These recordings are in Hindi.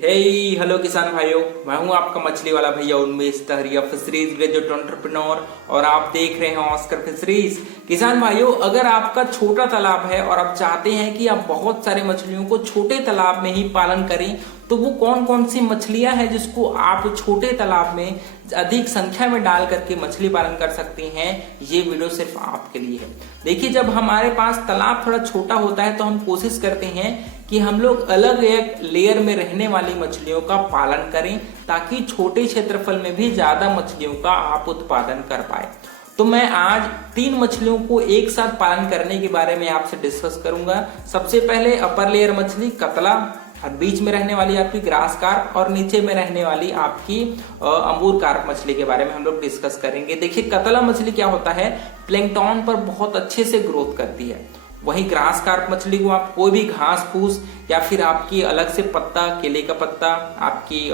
हे हेलो किसान भाइयों, मैं हूं आपका मछली वाला भैया उन्मेष तहरिया फिशरीज ग्रेजुएट एंटरप्रेन्योर और आप देख रहे हैं ऑस्कर फिशरीज। किसान भाइयों, अगर आपका छोटा तालाब है और आप चाहते हैं कि आप बहुत सारे मछलियों को छोटे तालाब में ही पालन करें, तो वो कौन कौन सी मछलियां हैं जिसको आप छोटे तालाब में अधिक संख्या में डाल करके मछली पालन कर सकते हैं, ये वीडियो सिर्फ आपके लिए है। देखिए, जब हमारे पास तालाब थोड़ा छोटा होता है तो हम कोशिश करते हैं कि हम लोग अलग एक लेयर में रहने वाली मछलियों का पालन करें ताकि छोटे क्षेत्रफल में भी ज्यादा मछलियों का आप उत्पादन कर पाए। तो मैं आज 3 मछलियों को एक साथ पालन करने के बारे में आपसे डिस्कस करूंगा। सबसे पहले अपर लेयर मछली कतला, और बीच में रहने वाली आपकी ग्रास कार्प और नीचे में रहने वाली आपकी अमूर कार्प मछली के बारे में हम लोग डिस्कस करेंगे। देखिए, कतला मछली क्या होता है, प्लैंकटन पर बहुत अच्छे से ग्रोथ करती है। वही ग्रास कार्प मछली को आप कोई भी घास फूस या फिर आपकी अलग से पत्ता, केले का पत्ता, आपकी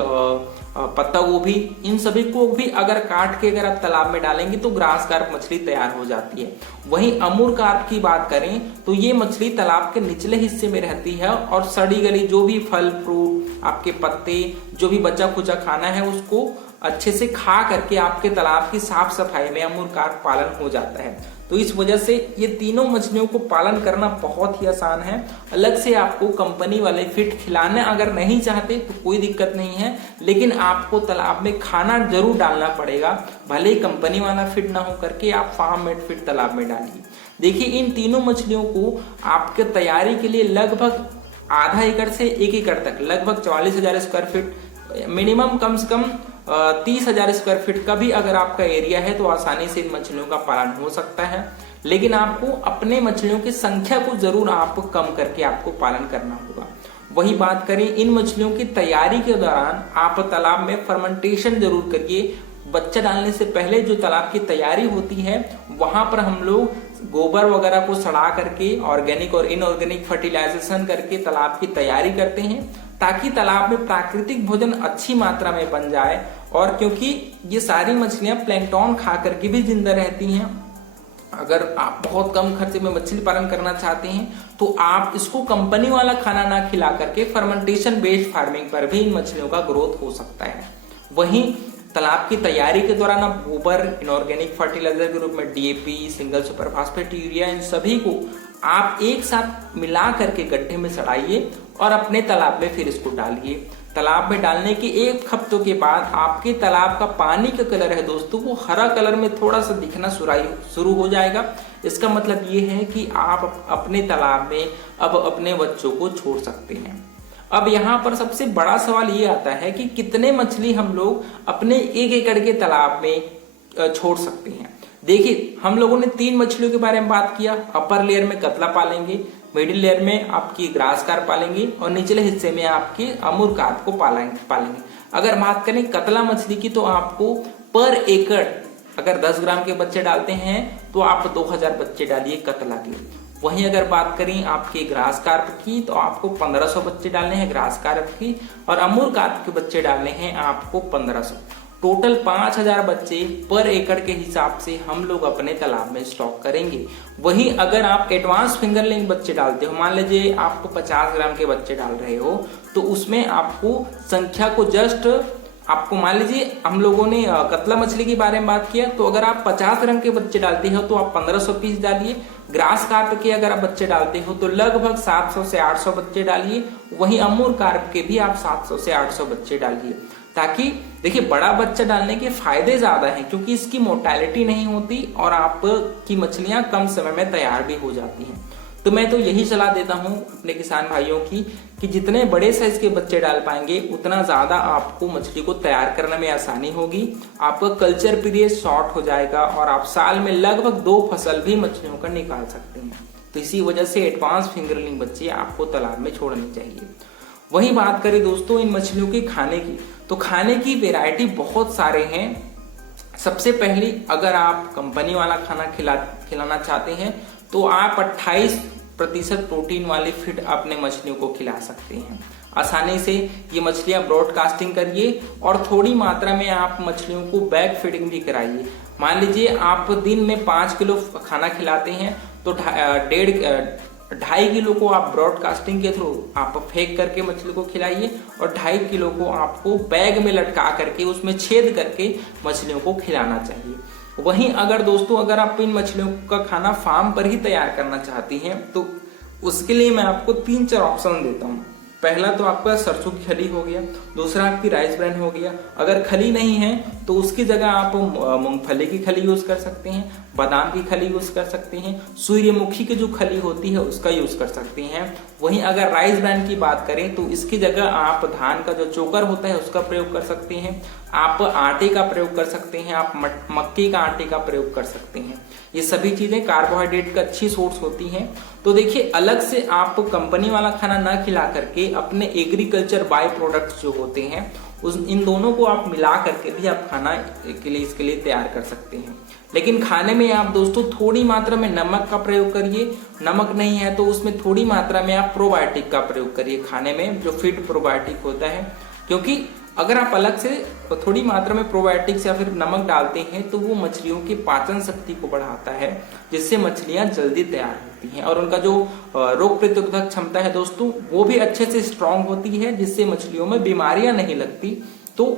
पत्ता गोभी, इन सभी को भी अगर काट के अगर आप तालाब में डालेंगे तो ग्रास कार्प मछली तैयार हो जाती है। वहीं अमूर कार्प की बात करें तो ये मछली तालाब के निचले हिस्से में रहती है और सड़ी गली जो भी फल फ्रूट, आपके पत्ते, जो भी बचा खुचा खाना है उसको अच्छे से खा करके आपके तालाब की साफ सफाई में अमूर कार्प पालन हो जाता है। तो इस वजह से ये तीनों मछलियों को पालन करना बहुत ही आसान है। अलग से आपको कंपनी वाले फीड खिलाना अगर नहीं चाहते तो कोई दिक्कत नहीं है, लेकिन आपको तालाब में खाना जरूर डालना पड़ेगा। भले ही कंपनी वाला फीड ना हो करके आप फार्म मेड फीड तालाब में डालिए। देखिए, इन तीनों मछलियों को आपके तैयारी के लिए लगभग आधा एकड़ से 1 एकड़ तक लगभग 44,000 स्क्वायर फीट, मिनिमम कम से कम 30,000 स्क्वायर फीट का भी अगर आपका एरिया है तो आसानी से इन मछलियों का पालन हो सकता है। लेकिन आपको अपने मछलियों की संख्या को जरूर आप कम करके आपको पालन करना होगा। वही बात करें इन मछलियों की तैयारी के दौरान, आप तालाब में फर्मेंटेशन जरूर करिए। बच्चा डालने से पहले जो तालाब की तैयारी होती है वहां पर हम लोग गोबर वगैरह को सड़ा करके ऑर्गेनिक और इनऑर्गेनिक फर्टिलाइजेशन करके तालाब की तैयारी करते हैं ताकि तालाब में प्राकृतिक भोजन अच्छी मात्रा में बन जाए। और क्योंकि ये सारी मछलियां प्लैंकटन खा करके भी जिंदा रहती हैं, अगर आप बहुत कम खर्चे में मछली पालन करना चाहते हैं तो आप इसको कंपनी वाला खाना ना खिला करके फर्मेंटेशन बेस्ड फार्मिंग पर भी इन मछलियों का ग्रोथ हो सकता है। वहीं तालाब की तैयारी के दौरान आप गोबर, इनऑर्गेनिक फर्टिलाइजर के रूप में DAP, single super phosphate, urea, इन सभी को आप एक साथ मिला करके गड्ढे में सड़ाइए और अपने तालाब में फिर इसको डालिए। तालाब में डालने के 1 हफ्तों के बाद आपके तालाब का पानी का कलर है दोस्तों, वो हरा कलर में थोड़ा सा दिखना शुरू हो जाएगा। इसका मतलब ये है कि आप अपने तालाब में अब अपने बच्चों को छोड़ सकते हैं। अब यहाँ पर सबसे बड़ा सवाल ये आता है कि कितने मछली हम लोग अपने 1 एकड़ के तालाब में छोड़ सकते हैं। देखिए, हम लोगों ने 3 मछलियों के बारे में बात किया। अपर लेयर में कतला पालेंगे, मिडिल लेयर में आपकी ग्रास कार्प पालेंगे और निचले हिस्से में आपके अमूर कार्प को पालेंगे। अगर बात करें कतला मछली की तो आपको पर एकड़ अगर 10 ग्राम के बच्चे डालते हैं तो आप 2000 बच्चे डालिए कतला के। वहीं अगर बात करें आपके ग्रास कार्प की तो आपको 1500 बच्चे डालने हैं ग्रास कार्प की, और अमूर कार्प के बच्चे डालने हैं आपको 1500। टोटल 5000 बच्चे पर एकड़ के हिसाब से हम लोग अपने तालाब में स्टॉक करेंगे। वहीं अगर आप एडवांस फिंगरलिंग बच्चे डालते हो, मान लीजिए आपको 50 ग्राम के बच्चे डाल रहे हो, तो उसमें आपको संख्या को जस्ट आपको मान लीजिए हम लोगों ने कतला मछली के बारे में बात किया, तो अगर आप 50 ग्राम के बच्चे डालते हो तो आप 1500 पीस डालिए। ग्रास कार्प के अगर आप बच्चे डालते हो तो लगभग 700 से 800 बच्चे डालिए। वहीं अमूर कार्प के भी आप 700 से 800 बच्चे डालिए, ताकि देखिए बड़ा बच्चा डालने के फायदे ज्यादा हैं क्योंकि इसकी मोर्टेलिटी नहीं होती और आपकी मछलियां कम समय में तैयार भी हो जाती हैं। तो मैं तो यही सलाह देता हूं अपने किसान भाइयों की कि जितने बड़े साइज के बच्चे डाल पाएंगे उतना ज्यादा आपको मछली को तैयार करने में आसानी होगी। आपका कल्चर पीरियड शॉर्ट हो जाएगा और आप साल में लगभग 2 फसल भी मछलियों का निकाल सकते हैं। तो इसी वजह से एडवांस फिंगरलिंग बच्चे आपको तालाब में छोड़ने चाहिए। वही बात करें दोस्तों इन मछलियों के खाने की, तो खाने की वेराइटी बहुत सारे हैं। सबसे पहली, अगर आप कंपनी वाला खाना खिलाना चाहते हैं तो आप 28% प्रोटीन वाली फीड अपने मछलियों को खिला सकते हैं। आसानी से ये मछलियां ब्रॉडकास्टिंग करिए और थोड़ी मात्रा में आप मछलियों को बैग फीडिंग भी कराइए। मान लीजिए आप दिन में 5 किलो खाना खिलाते हैं तो 2.5 किलो को आप ब्रॉडकास्टिंग के थ्रू आप फेंक करके मछली को खिलाइए और 2.5 किलो को आपको बैग में लटका करके उसमें छेद करके मछलियों को खिलाना चाहिए। वहीं अगर दोस्तों अगर आप इन मछलियों का खाना फार्म पर ही तैयार करना चाहती हैं तो उसके लिए मैं आपको 3-4 ऑप्शन देता हूँ। पहला तो आपका सरसों की खली हो गया, दूसरा आपकी राइस ब्रांड हो गया। अगर खली नहीं है तो उसकी जगह आप मूंगफली की खली यूज कर सकते हैं, बादाम की खली यूज कर सकते हैं, सूर्यमुखी की जो खली होती है उसका यूज कर सकते हैं। वहीं अगर राइस ब्रांड की बात करें तो इसकी जगह आप धान का जो चोकर होता है उसका प्रयोग कर सकते हैं, आप आटे का प्रयोग कर सकते हैं, आप मक्के का आटे का प्रयोग कर सकते हैं। ये सभी चीजें कार्बोहाइड्रेट का अच्छी सोर्स होती हैं। तो देखिए अलग से आप कंपनी वाला खाना ना खिला करके अपने एग्रीकल्चर बाय प्रोडक्ट्स जो होते हैं इन दोनों को आप मिला करके भी आप खाना के लिए इसके लिए तैयार कर सकते हैं। लेकिन खाने में आप दोस्तों थोड़ी मात्रा में नमक का प्रयोग करिए, नमक नहीं है तो उसमें थोड़ी मात्रा में आप प्रोबायोटिक का प्रयोग करिए खाने में, जो फीड प्रोबायोटिक होता है। क्योंकि अगर आप अलग से थोड़ी मात्रा में प्रोबायोटिक्स या फिर नमक डालते हैं तो वो मछलियों की पाचन शक्ति को बढ़ाता है, जिससे मछलियां जल्दी तैयार होती हैं और उनका जो रोग प्रतिरोधक क्षमता है दोस्तों वो भी अच्छे से स्ट्रांग होती है, जिससे मछलियों में बीमारियां नहीं लगती। तो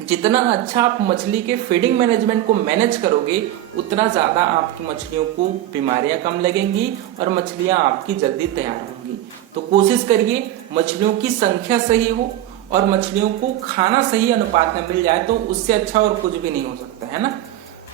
जितना अच्छा आप मछली के फीडिंग मैनेजमेंट को मैनेज करोगे उतना ज्यादा आपकी मछलियों को बीमारियां कम लगेंगी और मछलियां आपकी जल्दी तैयार होंगी। तो कोशिश करिए मछलियों की संख्या सही हो और मछलियों को खाना सही अनुपात में मिल जाए, तो उससे अच्छा और कुछ भी नहीं हो सकता है ना।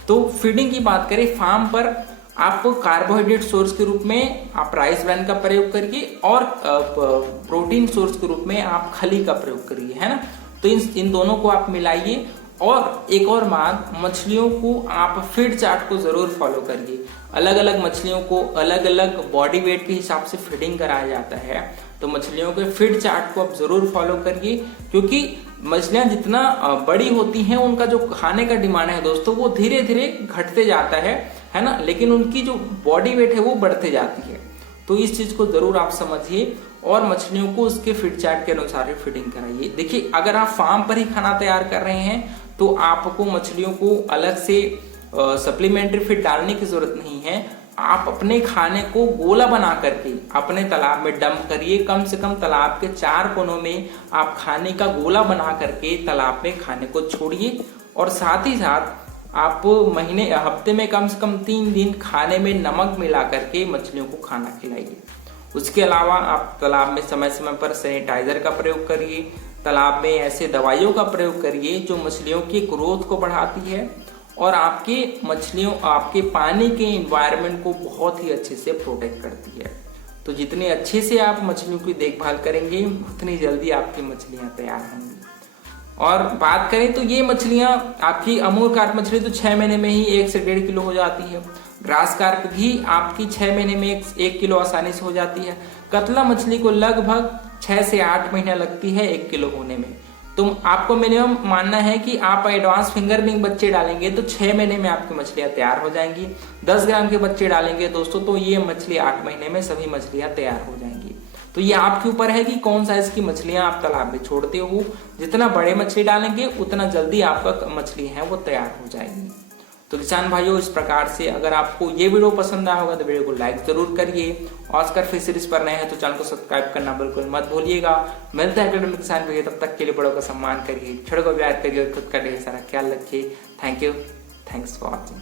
तो फीडिंग की बात करें फार्म पर आप कार्बोहाइड्रेट सोर्स के रूप में आप राइस ब्रांड का प्रयोग करिए और प्रोटीन सोर्स के रूप में आप खली का प्रयोग करिए, है ना। तो इन दोनों को आप मिलाइए। और एक और बात, मछलियों को आप फीड चार्ट को जरूर फॉलो करिए। अलग अलग मछलियों को अलग अलग बॉडी वेट के हिसाब से फीडिंग कराया जाता है, तो मछलियों के फीड चार्ट को आप जरूर फॉलो करिए। क्योंकि मछलियां जितना बड़ी होती हैं उनका जो खाने का डिमांड है दोस्तों वो धीरे धीरे घटते जाता है ना, लेकिन उनकी जो बॉडी वेट है वो बढ़ते जाती है। तो इस चीज को जरूर आप समझिए और मछलियों को उसके फीड चार्ट के अनुसार ही फीडिंग कराइए। देखिए अगर आप फार्म पर ही खाना तैयार कर रहे हैं तो आपको मछलियों को अलग से सप्लीमेंट्री फीड डालने की जरूरत नहीं है। आप अपने खाने को गोला बना करके अपने तालाब में डंप करिए। कम से कम तालाब के 4 कोनों में आप खाने का गोला बना करके तालाब में खाने को छोड़िए और साथ ही साथ आप हफ्ते में कम से कम 3 दिन खाने में नमक मिला करके मछलियों को खाना खिलाइए। उसके अलावा आप तालाब में समय समय पर सैनिटाइजर का प्रयोग करिए, तालाब में ऐसे दवाइयों का प्रयोग करिए जो मछलियों की ग्रोथ को बढ़ाती है और आपके पानी के एनवायरनमेंट को बहुत ही अच्छे से प्रोटेक्ट करती है। तो जितने अच्छे से आप मछलियों की देखभाल करेंगे उतनी जल्दी आपकी मछलियां तैयार होंगी। और बात करें तो ये मछलियां आपकी अमूर कार्प मछली तो 6 महीने में ही 1 से 1.5 किलो हो जाती है। ग्रास कार्प भी आपकी 6 महीने में 1 किलो आसानी से हो जाती है। कतला मछली को लगभग 6 से 8 महीने लगती है 1 किलो होने में। तो आपको मिनिमम मानना है कि आप एडवांस फिंगर रिंग बच्चे डालेंगे तो 6 महीने में आपकी मछलियां तैयार हो जाएंगी। 10 ग्राम के बच्चे डालेंगे दोस्तों तो ये मछली 8 महीने में सभी मछलियां तैयार हो जाएंगी। तो ये आपके ऊपर है कि कौन साइज की मछलियां आप तालाब में छोड़ते हो। जितना बड़े मछली डालेंगे उतना जल्दी आपका मछली है वो तैयार हो जाएगी। तो किसान भाइयों इस प्रकार से अगर आपको ये वीडियो पसंद आया होगा तो वीडियो को लाइक जरूर करिए। ऑस्कर फिशरीज पर नए हैं तो चैनल को सब्सक्राइब करना बिल्कुल मत भूलिएगा। मिलता है अगले में किसान भाइयों, तब तक के लिए बड़ों का सम्मान करिए, छोटों को प्यार करिए और खुद का ढेर सारा ख्याल रखिए। Thank you, thanks for watching.